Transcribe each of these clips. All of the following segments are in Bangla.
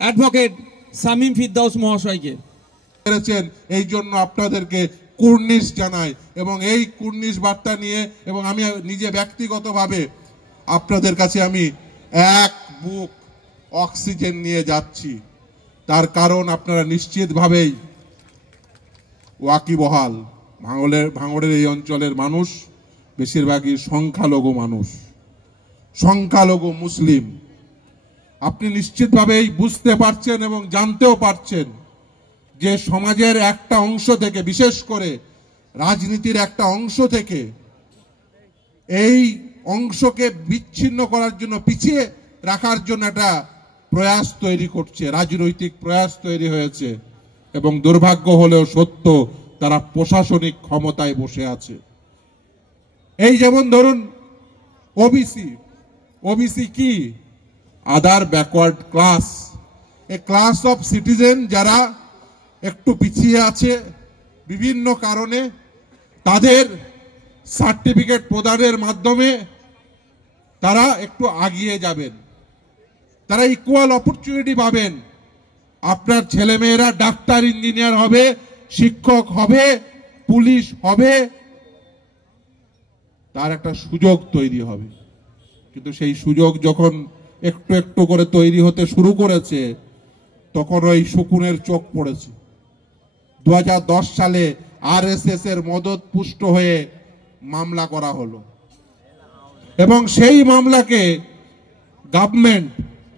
অ্যাডভোকেট শামীম ফিরদাউস মহাশয়কে। এই জন্য আপনাদেরকে কুর্নিশ জানাই এবং এই কুর্নিশ বার্তা নিয়ে এবং আমি নিজে ব্যক্তিগতভাবে আপনাদের কাছে আমি এক বুক অক্সিজেন নিয়ে যাচ্ছি। তার কারণ আপনারা নিশ্চিতভাবেই ওয়াকিবহাল, ভাঙড়ের এই অঞ্চলের মানুষ বেশিরভাগই সংখ্যালঘু মানুষ, সংখ্যালঘু মুসলিম। আপনি নিশ্চিতভাবেই বুঝতে পারছেন এবং জানতেও পারছেন যে সমাজের একটা অংশ থেকে, বিশেষ করে রাজনীতির একটা অংশ থেকে এই অংশকে বিচ্ছিন্ন করার জন্য, পিছিয়ে রাখার জন্য একটা প্রয়াস তৈরি করছে, রাজনৈতিক প্রয়াস তৈরি হয়েছে এবং দুর্ভাগ্য হলেও সত্য, তারা প্রশাসনিক ক্ষমতায় বসে আছে। এই যেমন ধরুন ওবিসি কি? আদার backward class, A class of citizen যারা একটু পিছিয়ে আছে বিভিন্ন কারণে, তাদের সার্টিফিকেট প্রদানের মাধ্যমে তারা একটু আগিয়ে যাবেন, তারা ইকুয়াল অপরচুনিটি পাবেন। আপনার ছেলেমেয়েরা ডাক্তার, ইঞ্জিনিয়ার হবে, শিক্ষক হবে, পুলিশ হবে, তার একটা সুযোগ তৈরি হবে। কিন্তু সেই সুযোগ যখন একটু একটু করে তৈরি হতে শুরু করেছে, তখন ওই শকুনের চোখ পড়েছে। 2010 সালে আরএসএস এর মদত পুষ্ট হয়ে মামলা করা হলো এবং সেই মামলাকে গভর্নমেন্ট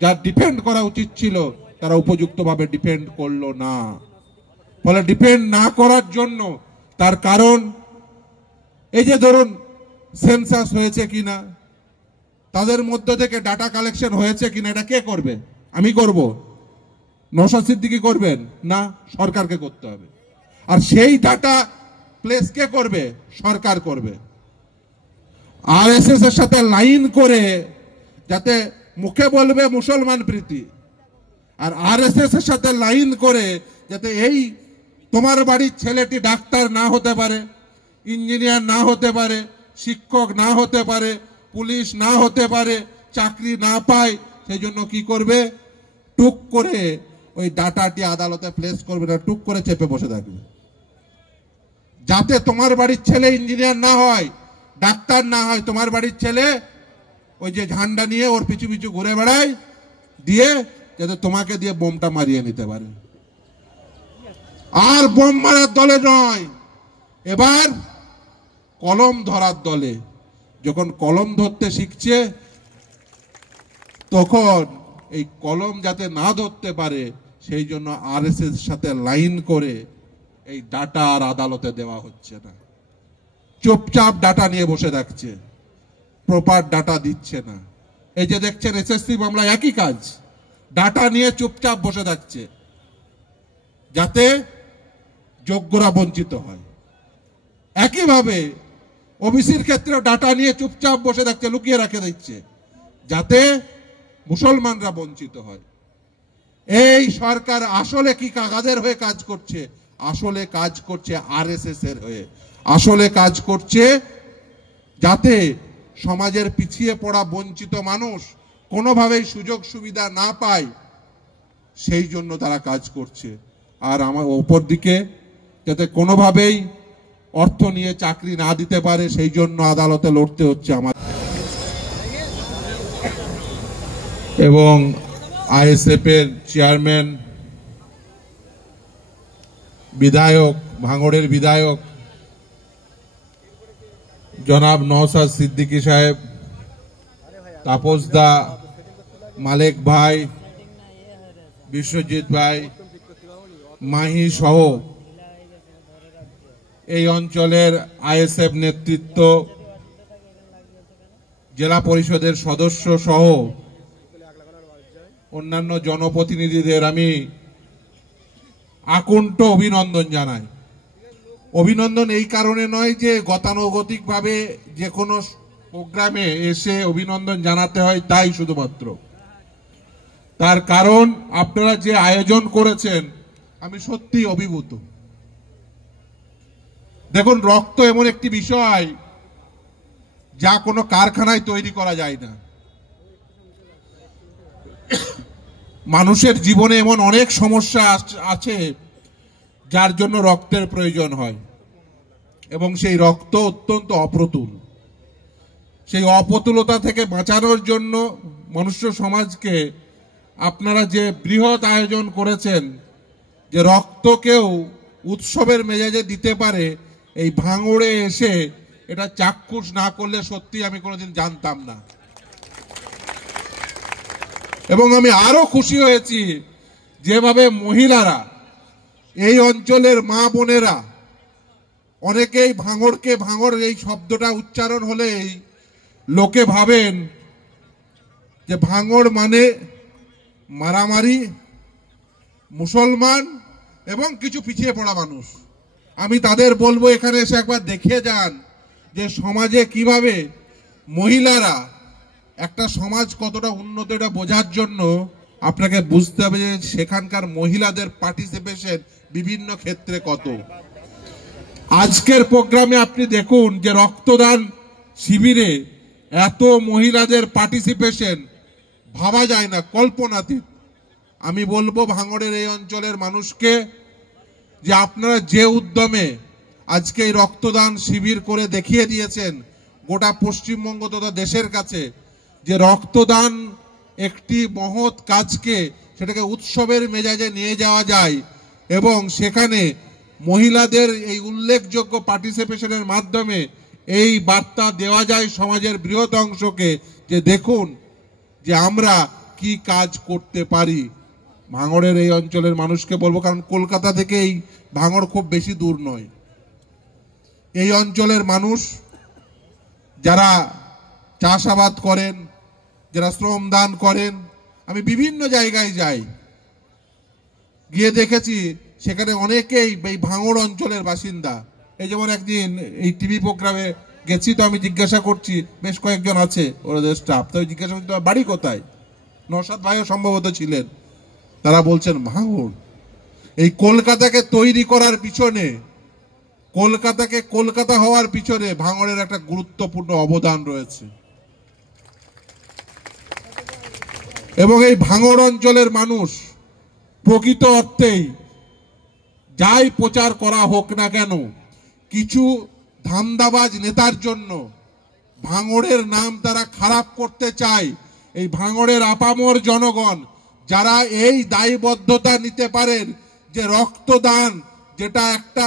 যা ডিফেন্ড করা উচিত ছিল তারা উপযুক্তভাবে ডিফেন্ড করলো না। ফলে ডিফেন্ড না করার জন্য, তার কারণ এই যে ধরুন সেন্সাস হয়েছে কিনা, তাদের মধ্যে থেকে ডাটা কালেকশন হয়েছে কিনা, এটা কে করবে? আমি করব? নওশাদ সিদ্দিকী করবেন না? সরকারকে করতে হবে। আর সেই ডাটা প্লেস কে করবে? সরকার করবে। আরএসএস এর সাথে লাইন করে, যাতে মুখে বলবে মুসলমান প্রীতি, আর আরএসএস এর সাথে লাইন করে যাতে এই তোমার বাড়ির ছেলেটি ডাক্তার না হতে পারে, ইঞ্জিনিয়ার না হতে পারে, শিক্ষক না হতে পারে, পুলিশ না হতে পারে, চাকরি না পায়, সেই জন্য কি করবে? টুক করে ওই ডাটাটি আদালতে প্লেস করবে না, টুক করে চেপে বসে থাকবে, যাতে তোমার বাড়ির ছেলে ইঞ্জিনিয়ার না হয়, ডাক্তার না হয়, তোমার বাড়ির ছেলে ওই যে ঝান্ডা নিয়ে ওর পিছু পিছু ঘুরে বেড়ায়, দিয়ে যাতে তোমাকে দিয়ে বোমটা মারিয়ে নিতে পারে। আর বোম মারার দলে নয়, এবার কলম ধরার দলে। যখন কলম ধরতে শিখছে, তখন এই কলম যাতে না ধরতে পারে সেই জন্য আরএসএস সাথে লাইন করে এই ডাটা আর আদালতে দেওয়া হচ্ছে না, চুপচাপ ডাটা নিয়ে বসে থাকছে, প্রপার ডাটা দিচ্ছে না। এই যে দেখছেন এসএসসি মামলা একই কাজ, ডাটা নিয়ে চুপচাপ বসে থাকছে যাতে যোগ্যরা বঞ্চিত হয়। একইভাবে ওবিসির ক্ষেত্রে ডাটা নিয়ে চুপচাপ বসে থাকছে, লুকিয়ে রাখে দিচ্ছে যাতে মুসলমানরা বঞ্চিত হয়। এই সরকার আসলে কি কাদের হয়ে কাজ করছে? আসলে কাজ করছে আরএসএস এর হয়ে, আসলে কাজ করছে যাতে সমাজের পিছিয়ে পড়া বঞ্চিত মানুষ কোনোভাবেই সুযোগ সুবিধা না পায়, সেই জন্য তারা কাজ করছে। আর আমার ওপর দিকে যাতে কোনোভাবেই অর্থ নিয়ে চাকরি না দিতে পারে, সেই জন্য আদালতে লড়তে হচ্ছে আমার। এবং আইএসএফ এর চেয়ারম্যান, বিধায়ক, ভাঙড়ের বিধায়ক জনাব নওশাদ সিদ্দিকী সাহেব, তাপস দা, মালেক ভাই, বিশ্বজিৎ ভাই, মাহি সহ এই অঞ্চলের আইএসএফ নেতৃত্ব, জেলা পরিষদের সদস্য সহ অন্যান্য জনপ্রতিনিধিদের আমি আকুণ্ঠ অভিনন্দন জানাই। অভিনন্দন এই কারণে নয় যে গতানুগতিকভাবে যে কোনো প্রোগ্রামে এসে অভিনন্দন জানাতে হয় তাই শুধুমাত্র, তার কারণ আপনারা যে আয়োজন করেছেন আমি সত্যি অভিভূত। দেখুন, রক্ত এমন একটি বিষয় যা কোনো কারখানায় তৈরি করা যায় না। মানুষের জীবনে এমন অনেক সমস্যা আছে যার জন্য রক্তের প্রয়োজন হয়, এবং সেই রক্ত অত্যন্ত অপ্রতুল। সেই অপ্রতুলতা থেকে বাঁচানোর জন্য মনুষ্য সমাজকে আপনারা যে বৃহৎ আয়োজন করেছেন, যে রক্তকেও উৎসবের মেজাজে দিতে পারে, এই ভাঙড়ে এসে এটা চাক্ষুষ না করলে সত্যি আমি কোনোদিন জানতাম না। এবং আমি আরো খুশি হয়েছি যেভাবে মহিলারা, এই অঞ্চলের মা বোনেরা, অনেকেই ভাঙড়কে, ভাঙড় এই শব্দটা উচ্চারণ হলেই লোকে ভাবেন যে ভাঙড় মানে মারামারি, মুসলমান এবং কিছু পিছিয়ে পড়া মানুষ। আমি তাদের বলবো এখানে এসে একবার দেখে যান যে সমাজে কিভাবে মহিলারা, একটা সমাজ কতটা উন্নত এটা বোঝার জন্য আপনাকে বুঝতে হবে যে সেখানকার মহিলাদের পার্টিসিপেশন বিভিন্ন ক্ষেত্রে কত। আজকের প্রোগ্রামে আপনি দেখুন যে রক্তদান শিবিরে এত মহিলাদের পার্টিসিপেশন ভাবা যায় না, কল্পনাতীত। আমি বলবো ভাঙড়ের এই অঞ্চলের মানুষকে যে আপনারা যে উদ্যমে আজকে এই রক্তদান শিবির করে দেখিয়ে দিয়েছেন গোটা পশ্চিমবঙ্গ তথা দেশের কাছে যে রক্তদান একটি মহৎ কাজকে, সেটাকে উৎসবের মেজাজে নিয়ে যাওয়া যায়, এবং সেখানে মহিলাদের এই উল্লেখযোগ্য পার্টিসিপেশনের মাধ্যমে এই বার্তা দেওয়া যায় সমাজের বৃহৎ অংশকে যে দেখুন যে আমরা কি কাজ করতে পারি। ভাঙড়ের এই অঞ্চলের মানুষকে বলবো, কারণ কলকাতা থেকে এই ভাঙড় খুব বেশি দূর নয়। এই অঞ্চলের মানুষ যারা চাষাবাদ করেন, যারা শ্রম দান করেন, আমি বিভিন্ন জায়গায় যাই, গিয়ে দেখেছি সেখানে অনেকেই এই ভাঙড় অঞ্চলের বাসিন্দা। এই যেমন একদিন এই টিভি প্রোগ্রামে গেছি, তো আমি জিজ্ঞাসা করছি, বেশ কয়েকজন আছে ওদের স্টাফ, তো জিজ্ঞাসা করছি তোমার বাড়ি কোথায়, নওশাদ ভাইও সম্ভবত ছিলেন। তারা বলছেন ভাঙড়। এই কলকাতাকে তৈরি করার পিছনে, কলকাতাকে কলকাতা হওয়ার পিছনে ভাঙড়ের একটা গুরুত্বপূর্ণ অবদান রয়েছে। এবং এই ভাঙড় অঞ্চলের মানুষ প্রকৃত অর্থেই যাই প্রচার করা হোক না কেন, কিছু ধান্দাবাজ নেতার জন্য ভাঙড়ের নাম তারা খারাপ করতে চায়। এই ভাঙড়ের আপামর জনগণ যারা এই দায়বদ্ধতা নিতে পারেন যে রক্তদান যেটা একটা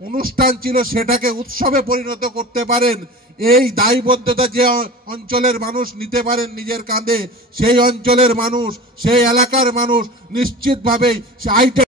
অনুষ্ঠান ছিল সেটাকে উৎসবে পরিণত করতে পারেন, এই দায়বদ্ধতা যে অঞ্চলের মানুষ নিতে পারেন নিজের কাঁধে, সেই অঞ্চলের মানুষ, সেই এলাকার মানুষ নিশ্চিতভাবেই